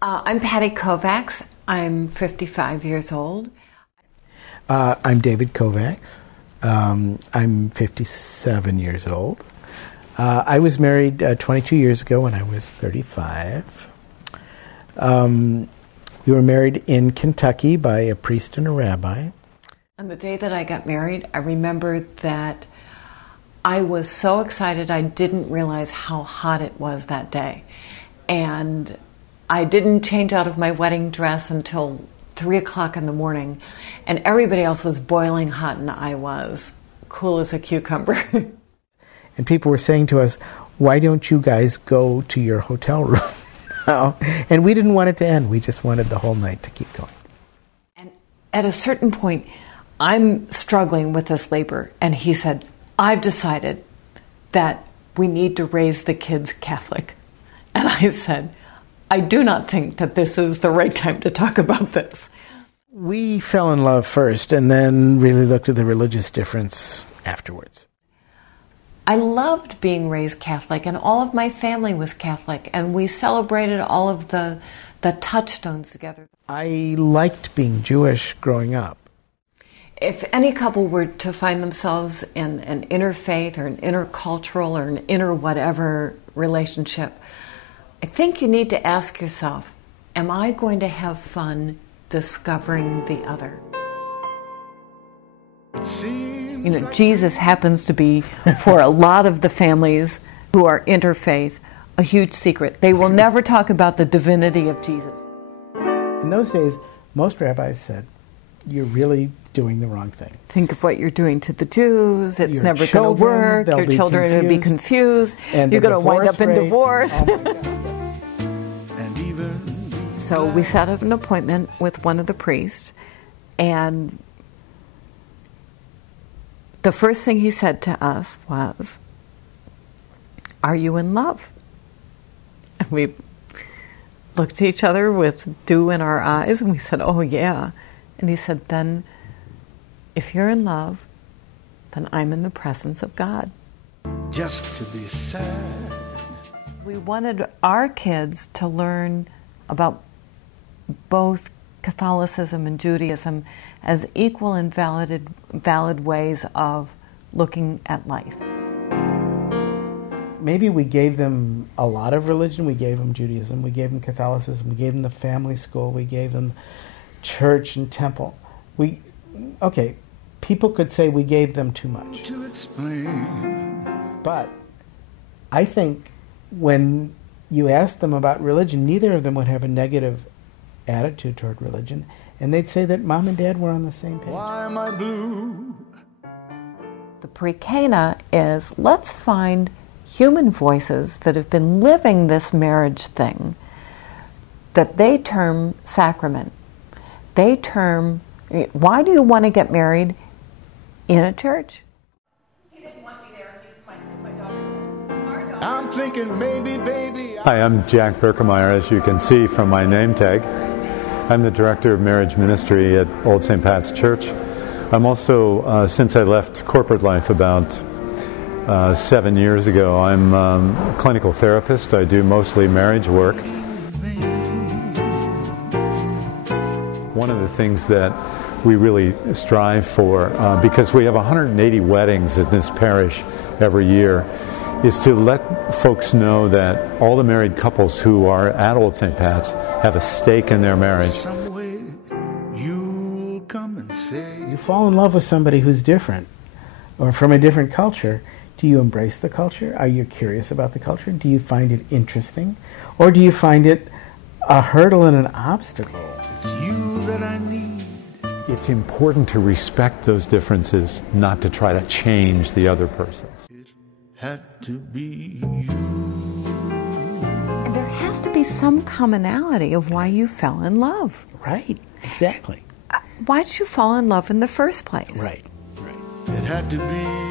I'm Patty Kovacs. I'm 55 years old. I'm David Kovacs. I'm 57 years old. I was married 22 years ago when I was 35. We were married in Kentucky by a priest and a rabbi. On the day that I got married, I remember that I was so excited I didn't realize how hot it was that day. And I didn't change out of my wedding dress until 3 o'clock in the morning, and everybody else was boiling hot and I was cool as a cucumber. And people were saying to us, why don't you guys go to your hotel room now? And we didn't want it to end. We just wanted the whole night to keep going. And at a certain point, I'm struggling with this labor, and he said, I've decided that we need to raise the kids Catholic. And I said, I do not think that this is the right time to talk about this. We fell in love first and then really looked at the religious difference afterwards. I loved being raised Catholic, and all of my family was Catholic, and we celebrated all of the touchstones together. I liked being Jewish growing up. If any couple were to find themselves in an interfaith or an intercultural or an inter whatever relationship, I think you need to ask yourself, am I going to have fun discovering the other? You know, Jesus happens to be, for a lot of the families who are interfaith, a huge secret. They will never talk about the divinity of Jesus. In those days, most rabbis said, you're really doing the wrong thing. Think of what you're doing to the Jews. It's never going to work. Your children are going to be confused. And you're going to wind up in divorce. Oh my God. So we set up an appointment with one of the priests, and the first thing he said to us was, are you in love? And we looked at each other with dew in our eyes, and we said, oh yeah. And he said, then if you're in love, then I'm in the presence of God. Just to be sad. We wanted our kids to learn about both Catholicism and Judaism as equal and valid ways of looking at life. Maybe we gave them a lot of religion. We gave them Judaism. We gave them Catholicism. We gave them the family school. We gave them church and temple. People could say we gave them too much. To explain. But I think when you ask them about religion, neither of them would have a negative attitude toward religion, and they'd say that mom and dad were on the same page. Why am I blue? The pre-Cana is, let's find human voices that have been living this marriage thing that they term sacrament. They term, why do you want to get married in a church? He didn't want me there. My daughter said, I'm thinking maybe, baby. Hi, I'm Jack Berkemeyer, as you can see from my name tag. I'm the Director of Marriage Ministry at Old St. Pat's Church. I'm also, since I left corporate life about 7 years ago, I'm a clinical therapist. I do mostly marriage work. One of the things that we really strive for, because we have 180 weddings in this parish every year, is to let folks know that all the married couples who are at Old St. Pat's have a stake in their marriage. Somewhere you'll come and say, You fall in love with somebody who's different or from a different culture. Do you embrace the culture? Are you curious about the culture? Do you find it interesting? Or do you find it a hurdle and an obstacle? it's you that I need. It's important to respect those differences, not to try to change the other person. It had to be you. And there has to be some commonality of why you fell in love. Right, exactly. Why did you fall in love in the first place? Right. It had to be